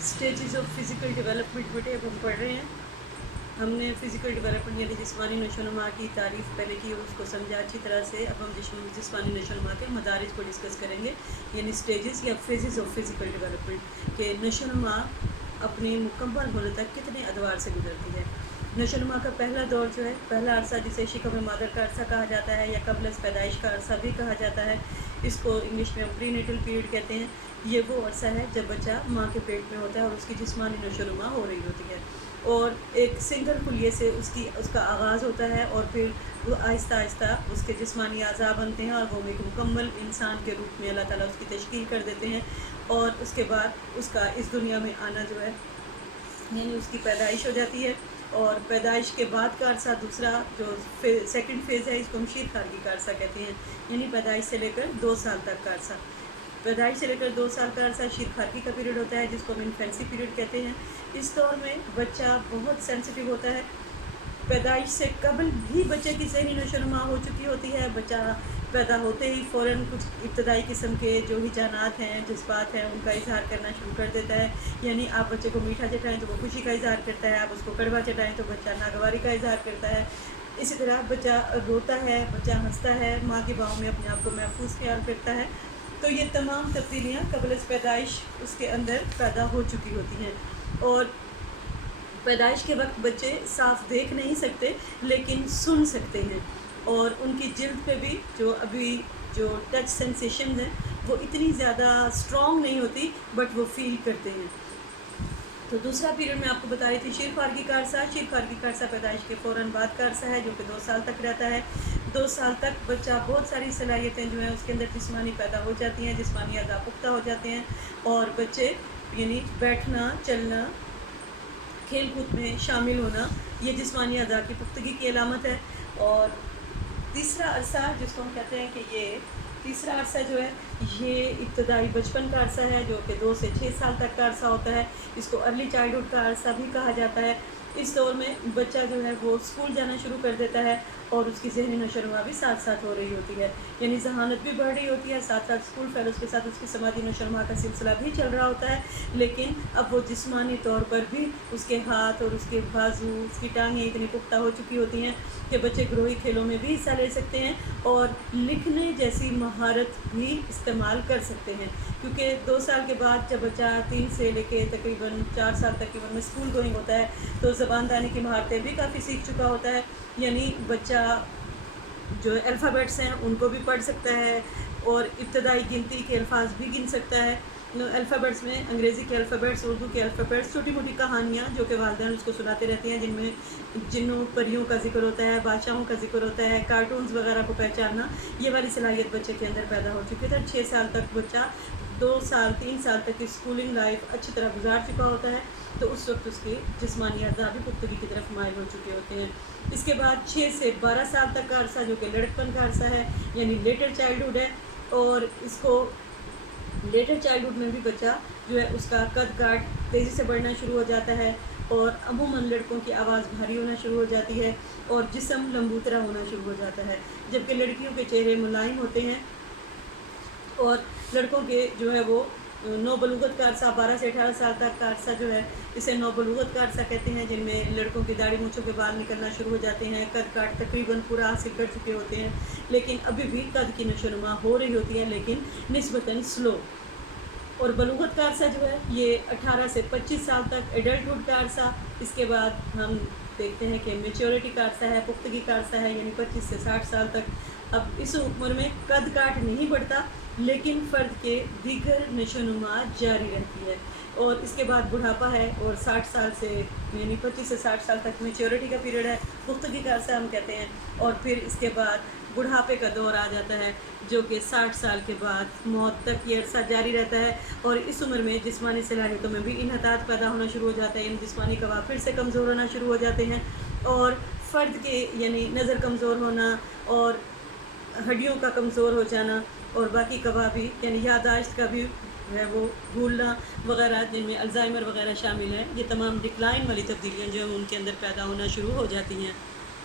Stages of physical development بیٹے اب ہم پڑھ رہے ہیں. ہم نے فزیکل ڈیولپمنٹ یعنی جسمانی نشو و نما کی تعریف پہلے کی اور اس کو سمجھا اچھی طرح سے. اب ہم جسمانی نشو و نما کے مدارج کو ڈسکس کریں گے، یعنی اسٹیجز یا فیزز آف فزیکل ڈیولپمنٹ کہ نشو و نما اپنے مکمل ہونے تک کتنے ادوار سے گزرتی ہے. نشو و نما کا پہلا دور جو ہے، پہلا عرصہ جسے شکم مادر کا عرصہ کہا جاتا ہے یا قبل از پیدائش کا عرصہ بھی کہا جاتا ہے، اس کو انگلش میں پری نیٹل پیریڈ کہتے ہیں. یہ وہ عرصہ ہے جب بچہ ماں کے پیٹ میں ہوتا ہے اور اس کی جسمانی نشو و نما ہو رہی ہوتی ہے، اور ایک سنگل خلیے سے اس کا آغاز ہوتا ہے اور پھر وہ آہستہ آہستہ اس کے جسمانی اعضاء بنتے ہیں اور وہ ایک مکمل انسان کے روپ میں اللہ تعالیٰ اس کی تشکیل کر دیتے ہیں. اور اس کے بعد اس کا اس دنیا میں آنا جو ہے یعنی اس کی پیدائش ہو جاتی ہے. اور پیدائش کے بعد کا عرصہ دوسرا جو سیکنڈ فیز ہے، اس کو ہم شیر خارگی کا عرصہ کہتے ہیں، یعنی پیدائش سے لے کر 2 سال تک کا عرصہ. پیدائش سے لے کر 2 سال کا عرصہ شیر خارگی کا پیریڈ ہوتا ہے، جس کو ہم انفینسی پیریڈ کہتے ہیں. اس دور میں بچہ بہت سینسٹیو ہوتا ہے. پیدائش سے قبل بھی بچے کی ذہنی نشو و نما ہو چکی ہوتی ہے. بچہ پیدا ہوتے ہی فوراً کچھ ابتدائی قسم کے جو رجحانات ہیں، جذبات ہیں، ان کا اظہار کرنا شروع کر دیتا ہے. یعنی آپ بچے کو میٹھا چٹائیں تو وہ خوشی کا اظہار کرتا ہے، آپ اس کو کڑوا چٹائیں تو بچہ ناگواری کا اظہار کرتا ہے. اسی طرح بچہ روتا ہے، بچہ ہنستا ہے، ماں کے باؤں میں اپنے آپ کو محفوظ خیال کرتا ہے. تو یہ تمام تبدیلیاں قبل از پیدائش اس کے اندر پیدا ہو چکی ہوتی ہیں. اور پیدائش کے وقت بچے صاف دیکھ نہیں سکتے لیکن سن سکتے ہیں، اور ان کی جلد پہ بھی جو ٹچ سینسیشنز ہیں وہ اتنی زیادہ اسٹرانگ نہیں ہوتی، بٹ وہ فیل کرتے ہیں. تو دوسرا پیریڈ میں آپ کو بتا رہی تھی شیر خارگی کا عرصہ. شیر خارگی کا عرصہ پیدائش کے فوراً بعد کا عرصہ ہے، جو کہ 2 سال تک رہتا ہے. 2 سال تک بچہ بہت ساری صلاحیتیں جو ہیں اس کے اندر جسمانی پیدا ہو جاتی ہیں، جسمانی اعضاء پختہ ہو جاتے ہیں، اور بچے یعنی بیٹھنا، چلنا، کھیل کود میں شامل ہونا، یہ جسمانی اعضاء کی پختگی کی علامت ہے. اور تیسرا عرصہ جس کو ہم کہتے ہیں کہ یہ تیسرا عرصہ جو ہے یہ ابتدائی بچپن کا عرصہ ہے، جو کہ 2 سے 6 سال تک کا عرصہ ہوتا ہے. اس کو ارلی چائلڈہڈ کا عرصہ بھی کہا جاتا ہے. اس دور میں بچہ جو ہے وہ اسکول جانا شروع کر دیتا ہے اور اس کی ذہنی نشو و نما بھی ساتھ ساتھ ہو رہی ہوتی ہے، یعنی ذہانت بھی بڑھ رہی ہوتی ہے، ساتھ ساتھ اسکول فیلوز کے ساتھ اس کی سماجی نشو و نما کا سلسلہ بھی چل رہا ہوتا ہے. لیکن اب وہ جسمانی طور پر بھی اس کے ہاتھ اور اس کے بازو، اس کی ٹانگیں اتنی پختہ ہو چکی ہوتی ہیں کہ بچے گروہی کھیلوں میں بھی حصہ لے سکتے ہیں اور لکھنے جیسی مہارت بھی استعمال کر سکتے ہیں. کیونکہ 2 سال کے بعد جب بچہ 3 سے لے کے تقریباً 4 سال تک کی عمر میں اسکول گوئنگ ہوتا ہے تو زبان دانی کی مہارتیں بھی کافی سیکھ چکا ہوتا ہے. یعنی بچہ جو الفابیٹس ہیں ان کو بھی پڑھ سکتا ہے اور ابتدائی گنتی کے الفاظ بھی گن سکتا ہے. الفابیٹس میں انگریزی کے الفابیٹس، اردو کے الفابیٹس، چھوٹی موٹی کہانیاں جو کہ والدین اس کو سناتے رہتے ہیں، جن میں جنوں پریوں کا ذکر ہوتا ہے، بادشاہوں کا ذکر ہوتا ہے، کارٹونز وغیرہ کو پہچاننا، یہ والی صلاحیت بچے کے اندر پیدا ہو چکی ہے. 6 سال تک بچہ 2 سال 3 سال تک کی اسکولنگ لائف اچھی طرح گزار چکا ہوتا ہے، تو اس وقت اس کی جسمانی اعضاء بھی پختگی کی طرف مائل ہو چکے ہوتے ہیں. اس کے بعد 6 سے 12 سال تک کا عرصہ جو کہ لڑکپن کا عرصہ ہے، یعنی لیٹر چائلڈہڈ ہے. اور اس کو لیٹر چائلڈہڈ میں بھی بچہ جو ہے اس کا قد کاٹ تیزی سے بڑھنا شروع ہو جاتا ہے، اور عموماً لڑکوں کی آواز بھاری ہونا شروع ہو جاتی ہے اور جسم لمبوترا ہونا شروع ہو جاتا ہے، جبکہ لڑکیوں کے چہرے ملائم ہوتے ہیں. اور لڑکوں کے جو ہے وہ نوبلوغت کا عرصہ 12 سے 18 سال تک کا عرصہ جو ہے اسے نوبلوغت کا عرصہ کہتے ہیں، جن میں لڑکوں کی داڑھی مونچھوں کے بال نکلنا شروع ہو جاتے ہیں، قد کاٹ تقریباً پورا حاصل کر چکے ہوتے ہیں، لیکن ابھی بھی قد کی نشو و نما ہو رہی ہوتی ہے لیکن نسبتاً سلو. اور بلوغت کا عرصہ جو ہے یہ 18 سے 25 سال تک ایڈلٹہڈ کا عرصہ. اس کے بعد ہم دیکھتے ہیں کہ میچورٹی کا عرصہ ہے، پختگی کا عرصہ ہے، یعنی 25 سے 60 سال تک. اب اس عمر میں قد کاٹ نہیں بڑھتا لیکن فرد کے دیگر نشو و نما جاری رہتی ہے. اور اس کے بعد بڑھاپا ہے، اور 60 سال سے یعنی 25 سے 60 سال تک میچورٹی کا پیریڈ ہے، پختگی کا عرصہ ہم کہتے ہیں. اور پھر اس کے بعد بڑھاپے کا دور آ جاتا ہے، جو کہ 60 سال کے بعد موت تک یہ عرصہ جاری رہتا ہے. اور اس عمر میں جسمانی صلاحیتوں میں بھی انحطاط پیدا ہونا شروع ہو جاتا ہے، یعنی جسمانی قوا پھر سے کمزور ہونا شروع ہو جاتے ہیں، اور فرد کے یعنی نظر کمزور ہونا اور ہڈیوں کا کمزور ہو جانا اور باقی قوا بھی یعنی یادداشت کا بھی ہے وہ بھولنا وغیرہ، جن میں الزائمر وغیرہ شامل ہیں، یہ تمام ڈکلائن والی تبدیلیاں جو ہیں ان کے اندر پیدا ہونا شروع ہو جاتی ہیں.